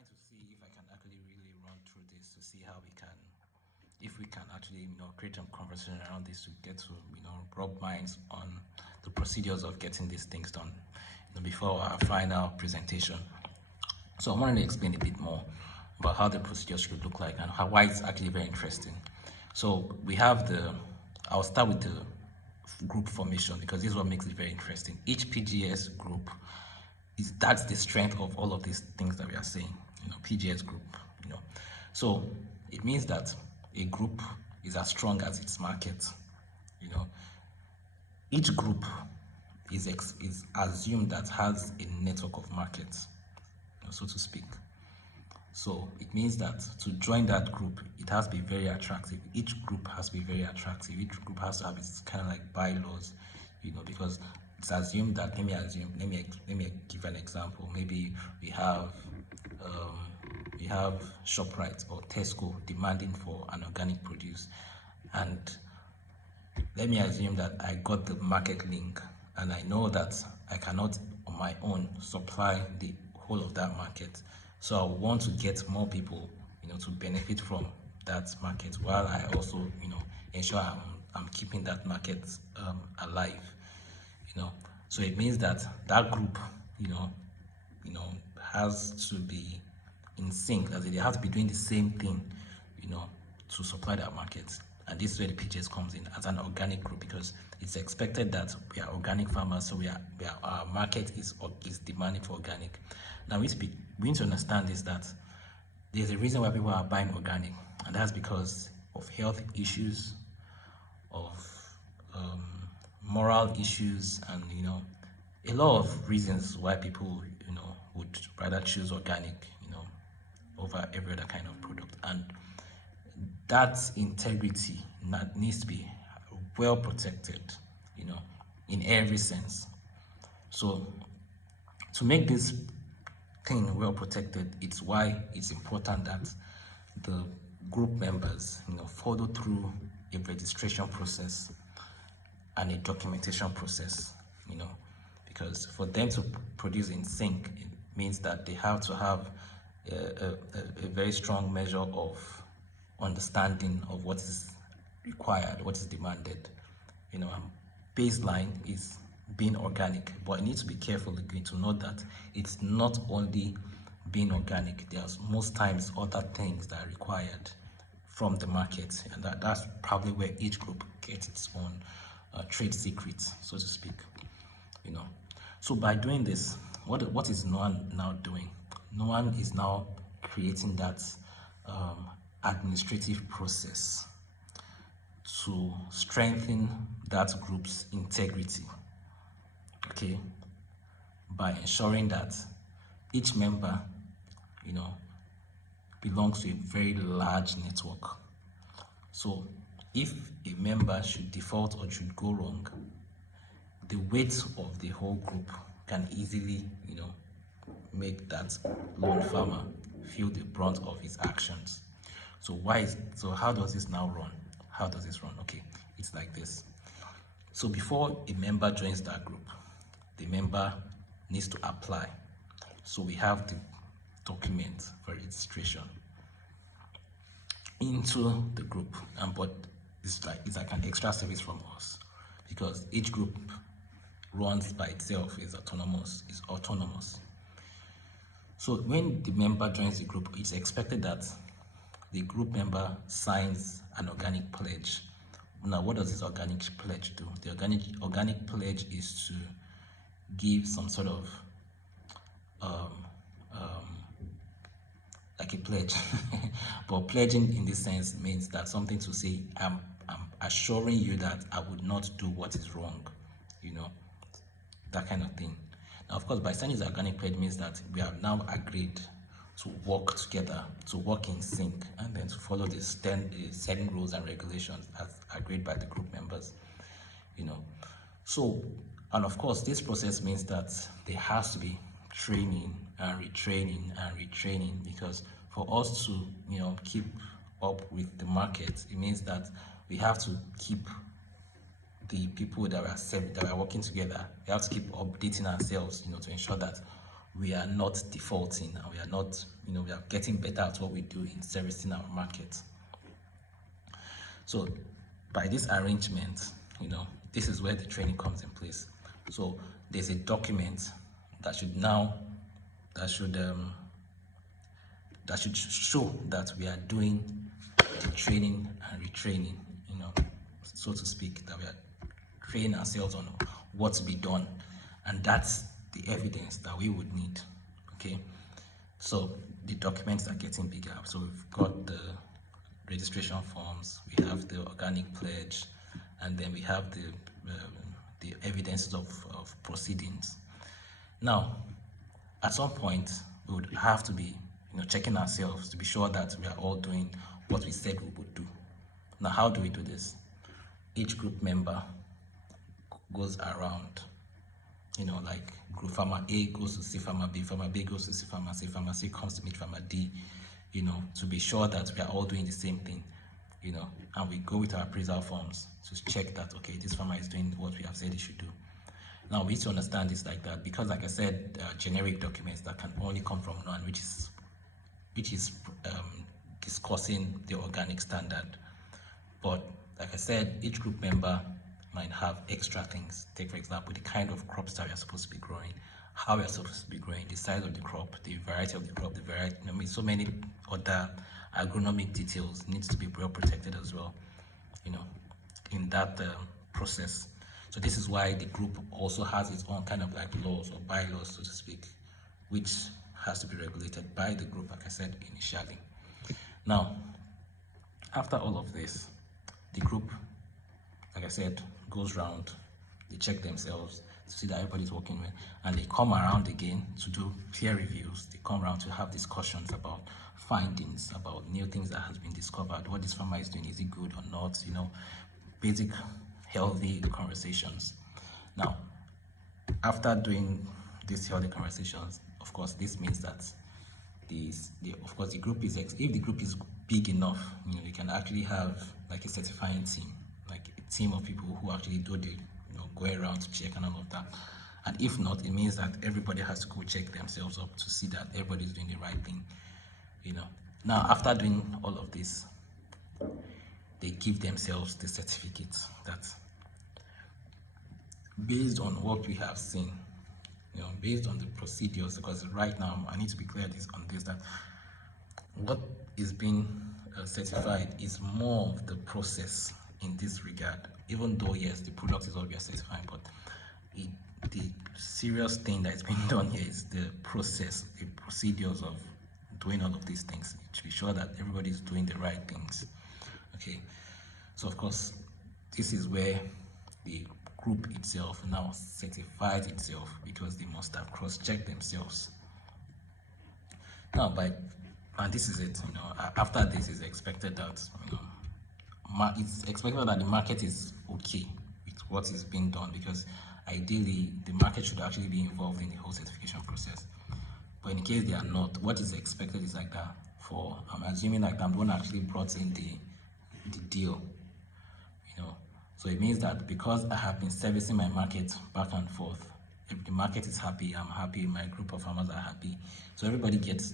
trying to see if I can actually really run through this to see how we can, if we can actually, create some conversation around this to get to, rub minds on the procedures of getting these things done, before our final presentation. So I wanted to explain a bit more about how the procedures should look like and why it's actually very interesting. So we have I'll start with the group formation because this is what makes it very interesting. Each PGS group that's the strength of all of these things that we are saying, PGS group, So it means that a group is as strong as its market, Each group is assumed that has a network of markets, so to speak. So it means that to join that group, it has to be very attractive. Each group has to be very attractive. Each group has to have its kind of like bylaws, because it's assumed that, let me give an example. Maybe we have ShopRite or Tesco demanding for an organic produce, and let me assume that I got the market link and I know that I cannot on my own supply the whole of that market. So I want to get more people, to benefit from that market while I also, ensure I'm keeping that market alive. So it means that that group, has to be in sync, as they have to be doing the same thing, to supply that market. And this is where the PGS comes in as an organic group, because it's expected that we are organic farmers, so our market is demanding for organic. Now we need to understand is that there's a reason why people are buying organic, and that's because of health issues, of moral issues, and a lot of reasons why people would rather choose organic over every other kind of product. And that integrity needs to be well protected, in every sense. So to make this thing well protected, it's why it's important that the group members, follow through a registration process and a documentation process, because for them to produce in sync, it means that they have to have a very strong measure of understanding of what is required, what is demanded. Baseline is being organic, but you need to be careful again to note that it's not only being organic. There's most times other things that are required from the market, and that's probably where each group gets its own trade secrets, so to speak. So by doing this, what is NOAN now doing? NOAN is now creating that administrative process to strengthen that group's integrity, okay, by ensuring that each member, belongs to a very large network. So if a member should default or should go wrong, the weight of the whole group can easily, make that lone farmer feel the brunt of his actions. So how does this now run? How does this run? Okay, it's like this. So before a member joins that group, the member needs to apply. So we have the document for registration into the group, but it's like an extra service from us, because each group runs by itself, is autonomous. So when the member joins the group, it's expected that the group member signs an organic pledge. Now, what does this organic pledge do? The organic pledge is to give some sort of like a pledge. But pledging in this sense means that something to say, I'm assuring you that I would not do what is wrong, that kind of thing. Now, of course, by signing the organic pledge means that we have now agreed to work together, to work in sync, and then to follow the setting rules and regulations as agreed by the group members. So, and of course, this process means that there has to be training and retraining, because for us to keep up with the market, it means that we have to keep the people that are working together. We have to keep updating ourselves, to ensure that we are not defaulting, and we are not, we are getting better at what we do in servicing our market. So by this arrangement, this is where the training comes in place. So there's a document that should show that we are doing the training and retraining, so to speak, that we are training ourselves on what to be done, and that's the evidence that we would need. Okay, so the documents are getting bigger. So we've got the registration forms, we have the organic pledge, and then we have the evidences of proceedings. Now, at some point, we would have to be checking ourselves to be sure that we are all doing what we said we would do. Now, how do we do this? Each group member goes around, like group farmer A goes to see farmer B goes to see farmer C comes to meet farmer D, to be sure that we are all doing the same thing, and we go with our appraisal forms to check that, okay, this farmer is doing what we have said he should do. Now, we need to understand this like that, because like I said, there are generic documents that can only come from none, which is discussing the organic standard. But like I said, each group member might have extra things. Take, for example, the kind of crops that we are supposed to be growing, how we are supposed to be growing, the size of the crop, the variety of the crop, so many other agronomic details needs to be well protected as well, in that process. So this is why the group also has its own kind of like laws or bylaws, so to speak, which has to be regulated by the group, like I said initially. Now, after all of this, the group, like I said, goes round, they check themselves to see that everybody's working well, and they come around again to do peer reviews. They come around to have discussions about findings, about new things that has been discovered, what this farmer is doing, is it good or not, basic healthy conversations. Now, after doing these healthy conversations, of course, this means that the group is, if the group is big enough, you can actually have like a certifying team, like a team of people who actually do the, going around to check and all of that. And if not, it means that everybody has to go check themselves up to see that everybody's doing the right thing, Now, after doing all of this, they give themselves the certificate that, based on what we have seen, based on the procedures, because right now I need to be clear on this, that what is being certified is more of the process in this regard, even though yes, the product is what we are certifying, but the serious thing that is being done here is the process, the procedures of doing all of these things to be sure that everybody is doing the right things. Okay, so of course, this is where the group itself now certifies itself, because they must have cross-checked themselves. Now, and this is it, after this, is expected that, it's expected that the market is okay with what is being done, because ideally the market should actually be involved in the whole certification process. But in case they are not, what is expected is like that. I'm assuming like I'm the one actually brought in the deal, So it means that because I have been servicing my market back and forth, if the market is happy, I'm happy, my group of farmers are happy. So everybody gets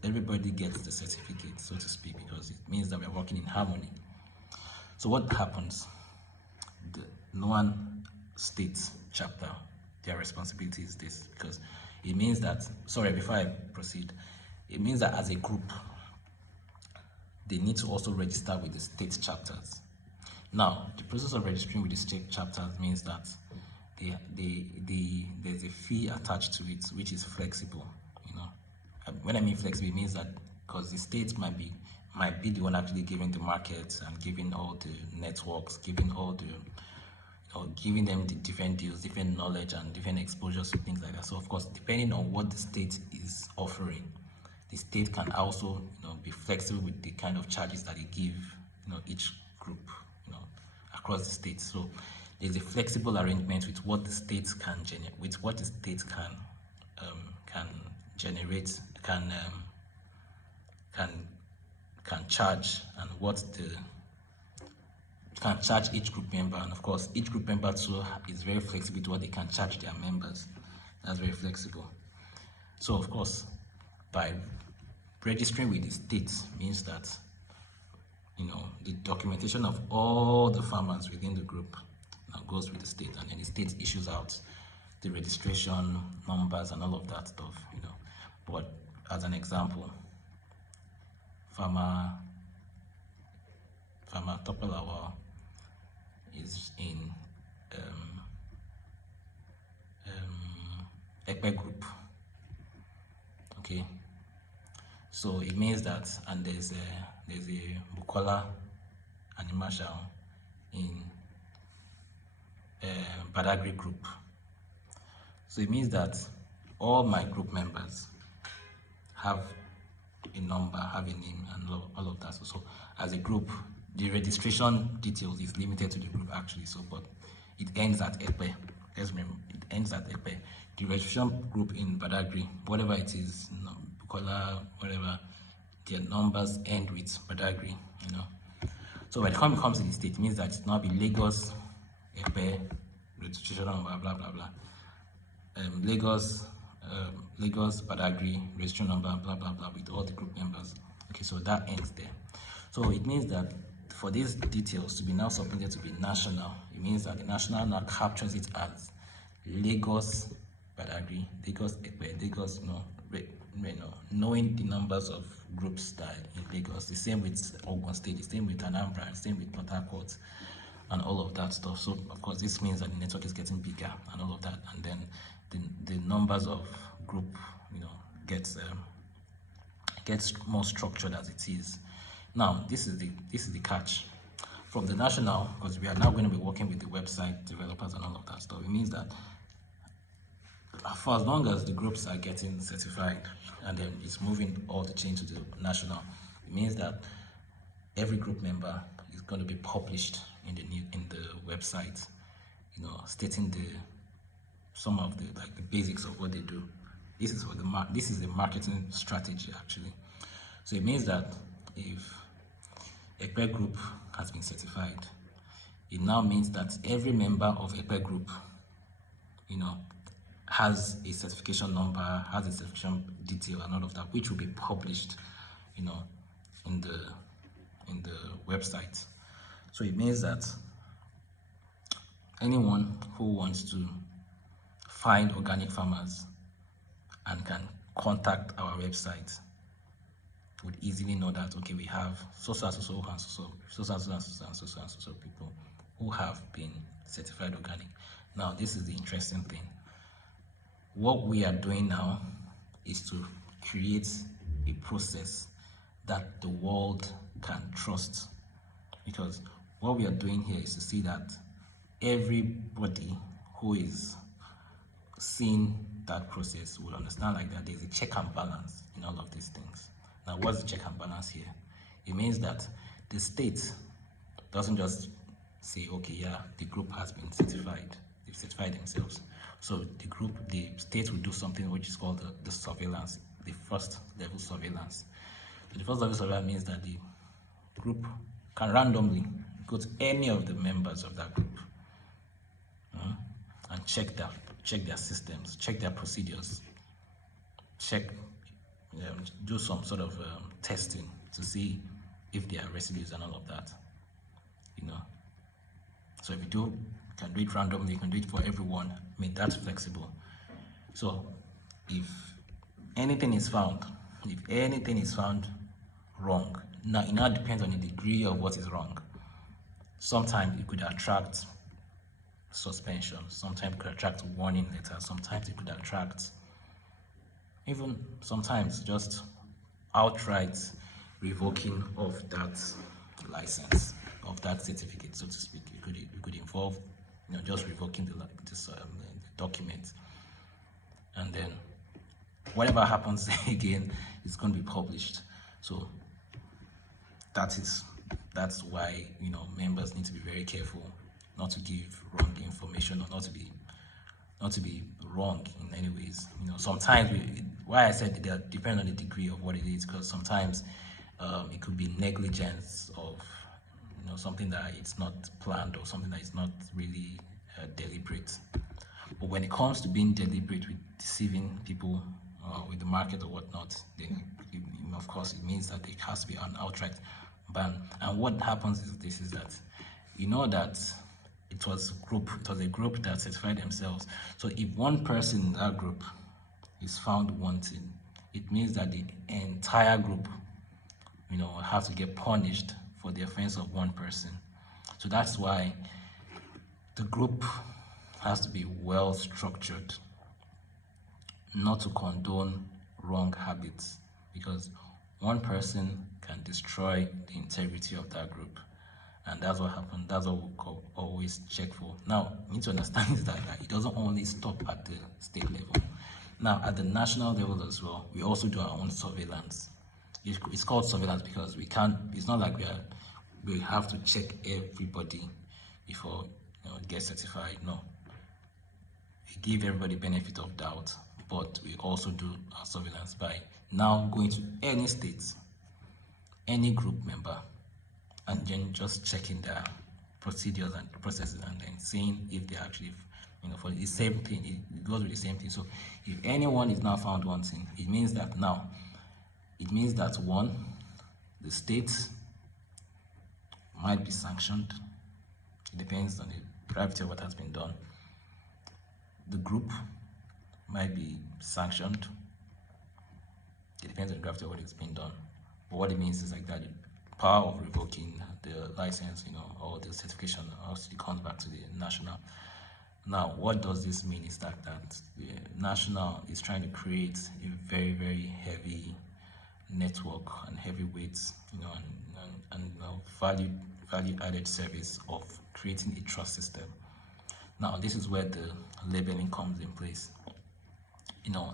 the certificate, so to speak, because it means that we're working in harmony. So what happens? No one states chapter, their responsibility is this, because it means that, sorry, before I proceed, it means that as a group, they need to also register with the state chapters. Now, the process of registering with the state chapters means that there's a fee attached to it, which is flexible. When I mean flexible, it means that because the state might be the one actually giving the markets and giving all the networks, giving all the, giving them the different deals, different knowledge, and different exposures to things like that. So, of course, depending on what the state is offering, the state can also, be flexible with the kind of charges that they give, each group, across the state. So there's a flexible arrangement with what the state can generate, with what the state can generate, can charge, and what can charge each group member. And of course, each group member too is very flexible to what they can charge their members. That's very flexible. So of course, by registering with the state means that the documentation of all the farmers within the group now goes with the state, and then the state issues out the registration numbers and all of that stuff. But as an example, farmer Topelawa is in Ekpe group. Okay, so it means that, and there's a Bukola and a Marshall in Badagry group. So it means that all my group members have a number, have a name, and all of that. So as a group, the registration details is limited to the group actually. So, but it ends at Ekpe. Let's remember, it ends at Ekpe. The registration group in Badagry, whatever it is, Bukola, whatever, their numbers end with Badagry. So when the time comes to the state, it means that it's now be Lagos, Ekpe, registration number, blah blah blah. Lagos, Badagry, registration number, blah blah blah, with all the group members. Okay, so that ends there. So it means that for these details to be now submitted to be national, it means that the national now captures it as Lagos, Badagry, Lagos, Ekpe, Lagos, knowing the numbers of groups that in Lagos. The same with Ogun State, the same with Anambra, the same with Port Harcourt, and all of that stuff. So of course this means that the network is getting bigger and all of that, and then the numbers of group gets more structured as it is. Now this is the catch. From the national, because we are now going to be working with the website developers and all of that stuff, it means that for as long as the groups are getting certified and then it's moving all the chain to the national, it means that every group member is going to be published in the website, stating some of the basics of what they do. This is the marketing strategy actually. So it means that if Ekpe group has been certified, it now means that every member of Ekpe group, has a certification number, has a certification detail and all of that, which will be published, in the website. So it means that anyone who wants to find organic farmers and can contact our website would easily know that, okay, we have so people who have been certified organic. Now this is the interesting thing. What we are doing now is to create a process that the world can trust, because what we are doing here is to see that everybody who is seeing that process will understand that there's a check and balance in all of these things. Now what's the check and balance here? It means that the state doesn't just say, okay, yeah, the group has been certified, they've certified themselves. So the state will do something which is called the surveillance, the first level surveillance. So the first level surveillance means that the group can randomly go to any of the members of that group and check their systems, check their procedures, do some sort of testing to see if there are residues and all of that. So if you can do it randomly, you can do it for everyone. I mean, that's flexible. So if anything is found wrong, now it now depends on the degree of what is wrong. Sometimes it could attract suspension, sometimes it could attract warning letters, sometimes it could attract even sometimes just outright revoking of that license, of that certificate, so to speak. It could involve just revoking the document, and then whatever happens again is going to be published. So that's why members need to be very careful not to give wrong information, or not to be wrong in any ways. Sometimes why I said that depends on the degree of what it is, because sometimes it could be negligence of something that it's not planned, or something that is not really deliberate. But when it comes to being deliberate with deceiving people with the market or whatnot, then of course it means that there has to be an outright ban. And what happens is this: is that that it was a group that certified themselves. So if one person in that group is found wanting, it means that the entire group, have to get punished for the offense of one person. So that's why the group has to be well structured, not to condone wrong habits, because one person can destroy the integrity of that group. And that's what happened. That's what we'll always check for. Now, you need to understand is that it doesn't only stop at the state level. Now, at the national level as well, we also do our own surveillance. It's called surveillance because it's not like we have to check everybody before get certified. No. We give everybody benefit of doubt, but we also do our surveillance by now going to any state, any group member, and then just checking their procedures and processes, and then seeing if they actually, for the same thing, it goes with the same thing. So if anyone is now found wanting, it means that one, the state might be sanctioned. It depends on the gravity of what has been done. The group might be sanctioned. It depends on the gravity of what is being done. But what it means is like that the power of revoking the license, or the certification actually comes back to the national. Now, what does this mean is that the national is trying to create a very, very heavy network and heavyweight, and value added service of creating a trust system. Now, this is where the labeling comes in place.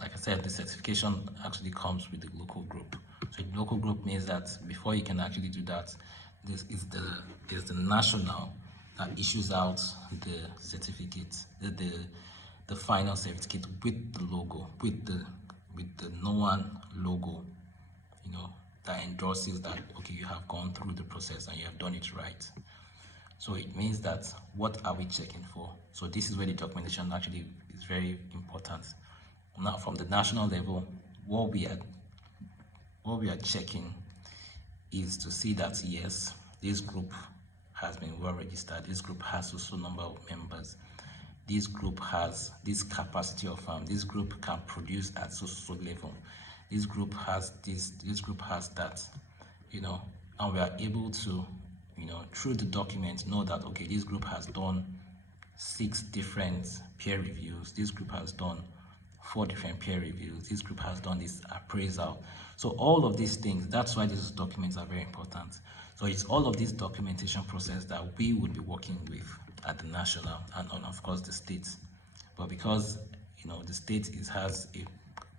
Like I said, the certification actually comes with the local group. So the local group means that before you can actually do that, this is the national that issues out the certificate, the final certificate with the logo, with the NOAN logo, that endorses that, okay, you have gone through the process and you have done it right. So it means that what are we checking for? So this is where the documentation actually is very important. Now, from the national level, what we are checking is to see that yes, this group has been well registered. This group has also number of members. This group has this capacity of farm. This group can produce at so level. This group has this. This group has that. And we are able to, through the document, know that okay, this group has done 6 different peer reviews. This group has done 4 different peer reviews. This group has done this appraisal. So all of these things, that's why these documents are very important. So it's all of this documentation process that we would be working with at the national and of course the state. But because the state has a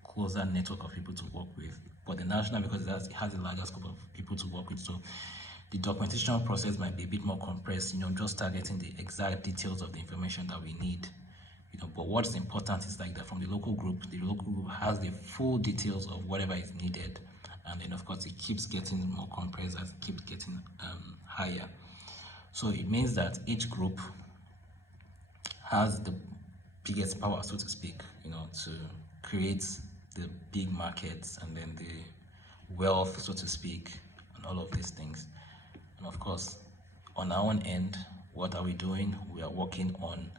closer network of people to work with, but the national, because it has a larger scope of people to work with, so the documentation process might be a bit more compressed, just targeting the exact details of the information that we need. But what's important is like that from the local group has the full details of whatever is needed, and then of course it keeps getting more compressed as it keeps getting higher. So it means that each group has the biggest power, so to speak, to create the big markets and then the wealth, so to speak, and all of these things. And of course, on our own end, what are we doing? We are working on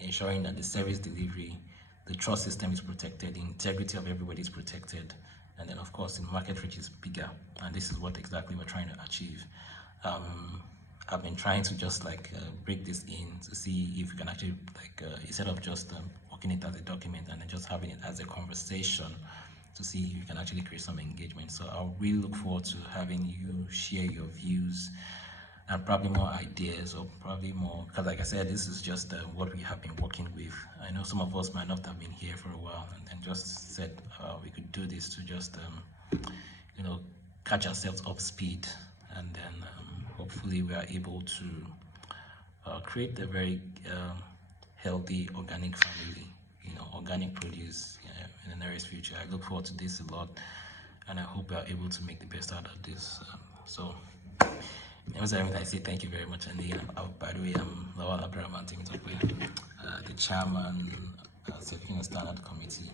ensuring that the service delivery, the trust system is protected, the integrity of everybody is protected, and then of course the market reach is bigger. And this is what exactly we're trying to achieve. I've been trying to just break this in to see if we can actually instead of just working it as a document and then just having it as a conversation, to see if you can actually create some engagement. So I'll really look forward to having you share your views and probably more ideas, or probably more, because like I said, this is just what we have been working with. I know some of us might not have been here for a while and then just said we could do this to just catch ourselves up speed, and then hopefully we are able to create a very healthy organic family, organic produce in the nearest future. I look forward to this a lot, and I hope we are able to make the best out of this. So I say thank you very much. And by the way, I'm Lawal Abdurrahman, the chairman, Certification Standard Committee.